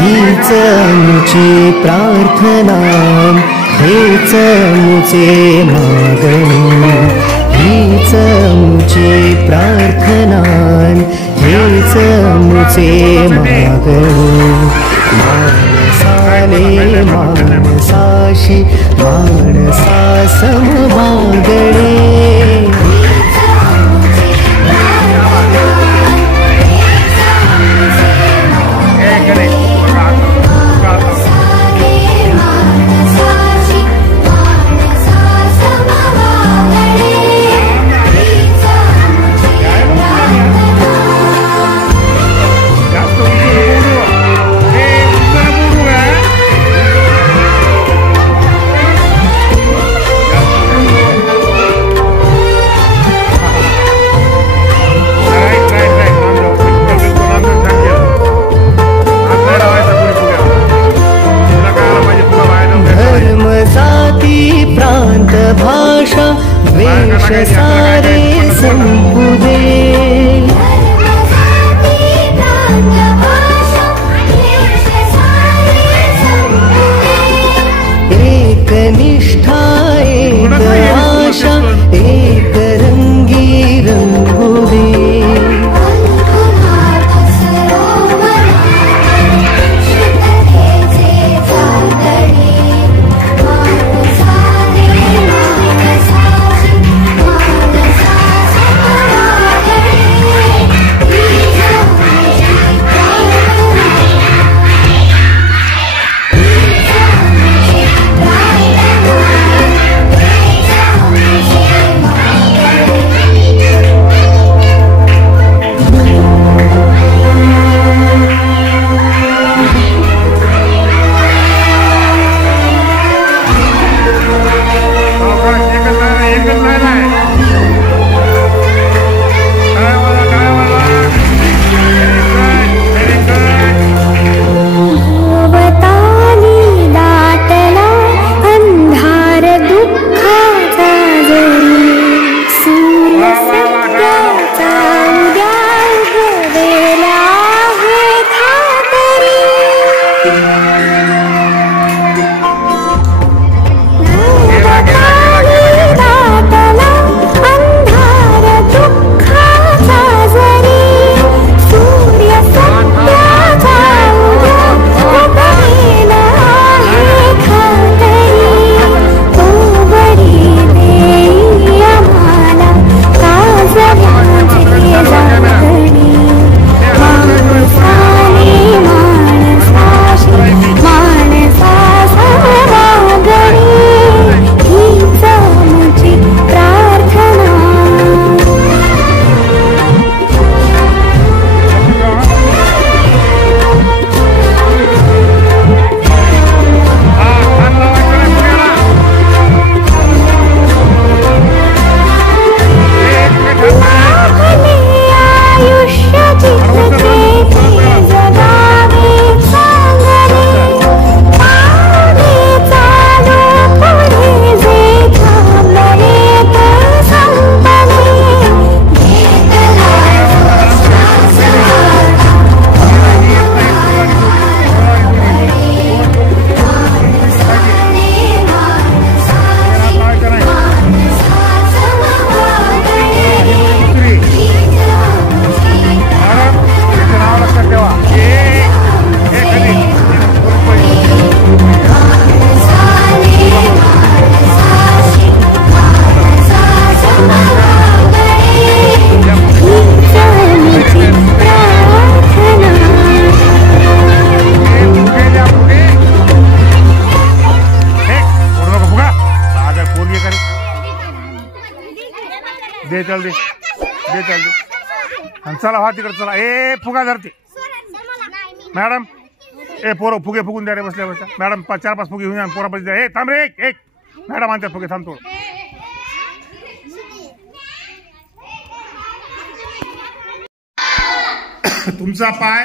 हीच मुची प्रार्थना, हेच मुचे मागणे, हीच मुची प्रार्थना, हेच मुचे मागणे. माणसाने माणसाशी माणसा समवागणे. भाषा वेश सारे संपुदे. एक निष्ठा एक आशा एक रंगी रंगुदे. दे चल दे दे चल दे. चला हा तिकडे चला. ए फुगा धरते मॅडम. ए पोरं फुगे फुगून द्या रे बसल्या बसल्या. मॅडम 4-5 फुगे घेऊन पोरा पैसे द्या. ए थांब रे. एक मॅडम आणतात फुगे. थांबतो. तुमचा पाय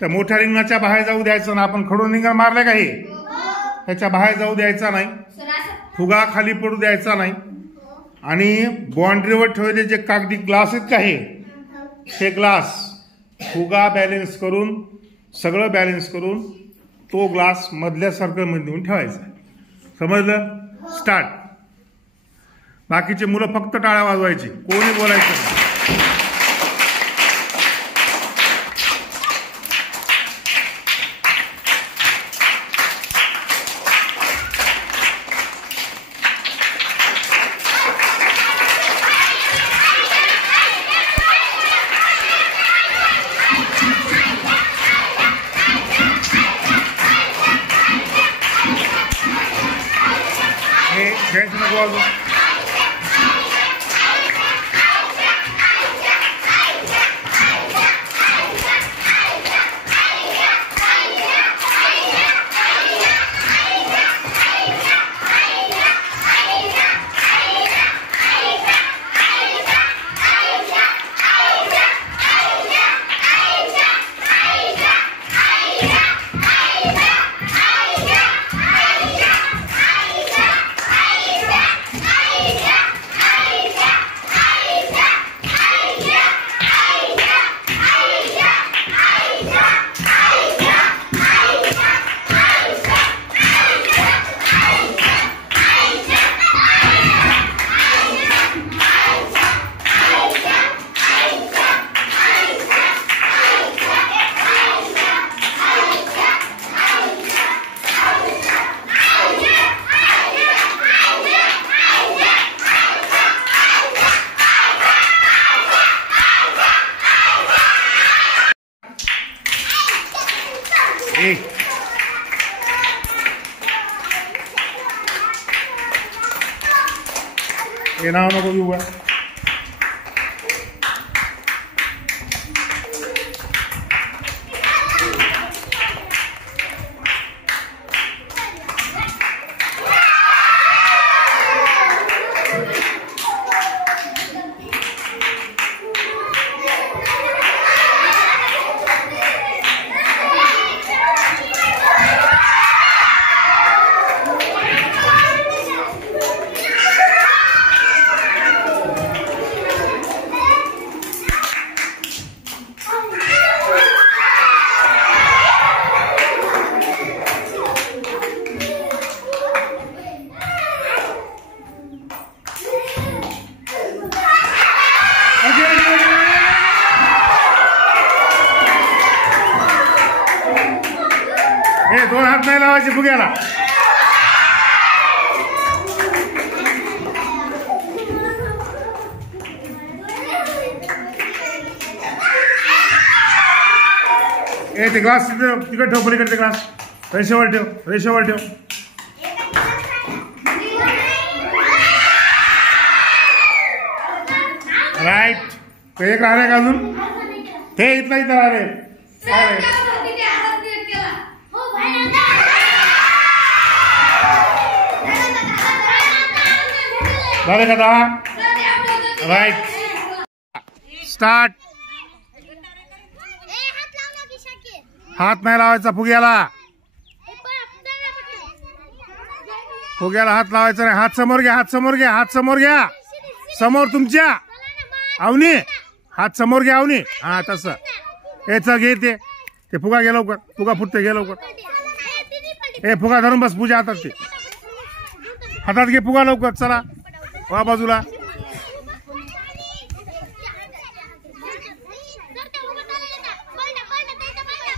त्या मोठ्या रिंगणाच्या बाहेर जाऊ द्यायचं ना. आपण खडून रिंगण मारले का हे त्याच्या बाहेर जाऊ द्यायचा नाही. फुगा खाली पडू द्यायचा नाही. आणि बाउंड्रीवर ठेवलेले जे कागदी ग्लास आहेत का हे ग्लास फुगा बॅलन्स करून सगळं बॅलन्स करून तो ग्लास मधल्या सर्कलमध्ये नेऊन ठेवायचा. समजलं? स्टार्ट. बाकीचे मुलं फक्त टाळ्या वाजवायची, कोणी बोलायचं नाही. नको वाजवू. हे नाव नको घेऊ. हे दोन हात नाही लावायचे फुग्याला. हे ते ग्लास तिकडे ठेव, पलीकडे ग्लास रेषेवर ठेव, रेषेवर ठेव. राईट. ते एक राहिले का अजून? ते इथला इथं राहिले. झाले का 10? राईट. स्टार्ट. हात नाही लावायचा फुग्याला. फुग्याला हात लावायचा नाही. हात समोर घ्या, हात समोर घ्या, हात समोर घ्या. समोर तुमच्या अवनी हात समोर घ्या. अवनी हा तसं. याचा घे ते फुगा घे लवकर. फुगा फुटते, घे लवकर. हे फुगा धरून बस पूजा हातात. ते हातात घे फुगा लवकर. चला वा बाजूला.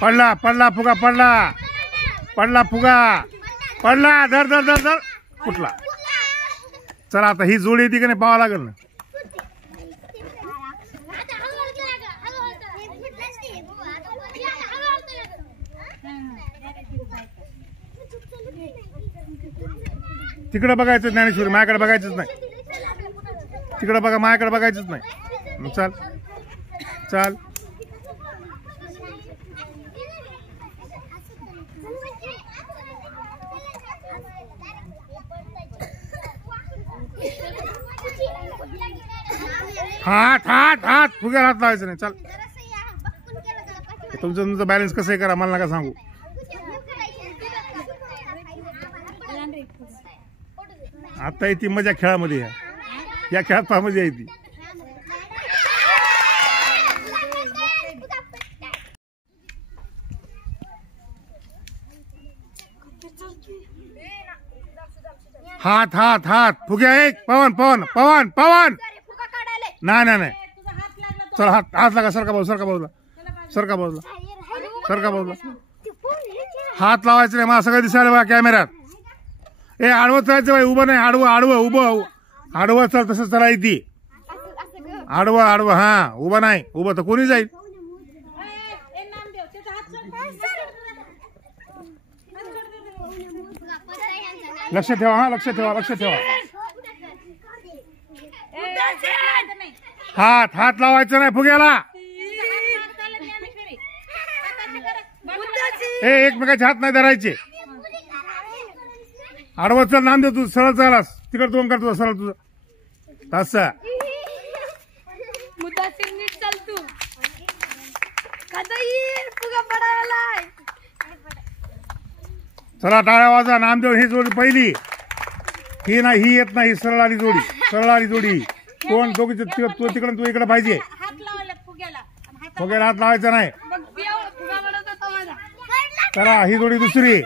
पडला पडला फुगा, पडला पडला फुगा, पडला. धर धर धर धर. फुटला. चला आता ही जोडी येते का नाही पाहावं लागेल ना. तिकडे बघायचं ज्ञानेश्वरी, माझ्याकडे बघायचंच नाही. तिकडे बघा, माझ्याकडे बघायचंच नाही. चाल चाल. हात हात हात फुग्याला हात लावायचं नाही. चाल. तुमचं बॅलन्स कसं करा मला नका सांगू. आता येते मजा खेळामध्ये. या खेळात पहा मजा येते. हात हात हात फुग्या एक पवन पवन पवन पवन नाही नाही नाही चल हात हात लागा सरका बाजूला सरका बाजूला सरका बाजूला सरका बाजूला हात लावायचं नाही मला सगळं दिसायला बघा कॅमेऱ्यात ए आडवं चालायचं बाई उभं नाही आडवं आडवं उभं आडवं चल तसं चलायची ती आडवं आडवं हा उभं नाही उभं तर कोणी जाईल लक्ष ठेवा हा लक्ष ठेवा लक्ष ठेवा हात हात लावायचं नाही फुग्याला ए एकमेकाचे हात नाही धरायचे आडवं चल नाम दे तू सरळ चालास तिकडे तोंड करतो सरळ तुझं तसं चला टाळ्या वाजा नामदेव ही जोडी पहिली ही नाही ही येत नाही सरळ आली जोडी कोण दोघी तू तिकडे तू इकडे पाहिजे फुग्याला हात लावायचा नाही चला ही जोडी दुसरी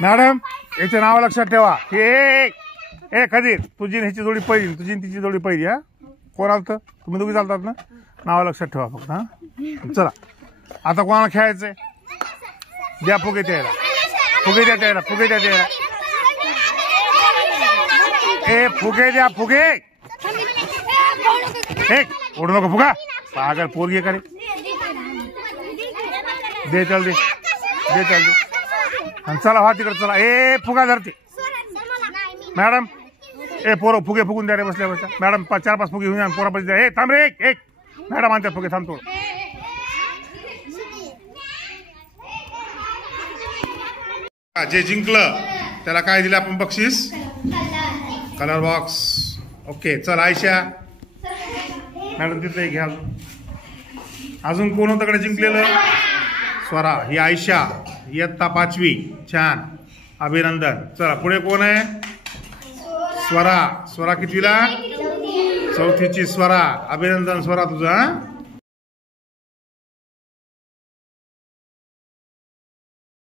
मॅडम याचे नाव लक्षात ठेवा हे खदीर तुझी ह्याची जोडी पहिली तुझी तिची जोडी पहिली हा कोण आलत तुम्ही दोघी चालतात ना नाव लक्षात ठेवा फक्त हा चला आता कोणाला खेळायचंय द्या फुगे द्यायला फुगे द्या द्यायला फुगे द्या द्यायला ए फुगे द्या फुगे एक ओढू नको फुगा पागल पोरगी करे दे चल दे चल दे आणि चला हा तिकडे चला ए फुगा धरते मॅडम ए पोरं फुगे फुगून द्या रे बसल्या बसल्या मॅडम 4-5 फुगे घेऊन पोरा पैसे द्या ए थांब रे एक मॅडम आणतात फुगे थांबतो जे जिंकलं त्याला काय दिलं आपण बक्षीस कलर बॉक्स ओके चल आयशा मॅडम तिथे घ्या अजून कोण होतं कडे जिंकलेलं स्वरा ही आयशा इयत्ता 5वी छान अभिनंदन चला पुढे कोण आहे स्वरा कितवीला 4थीची स्वरा अभिनंदन स्वरा तुझं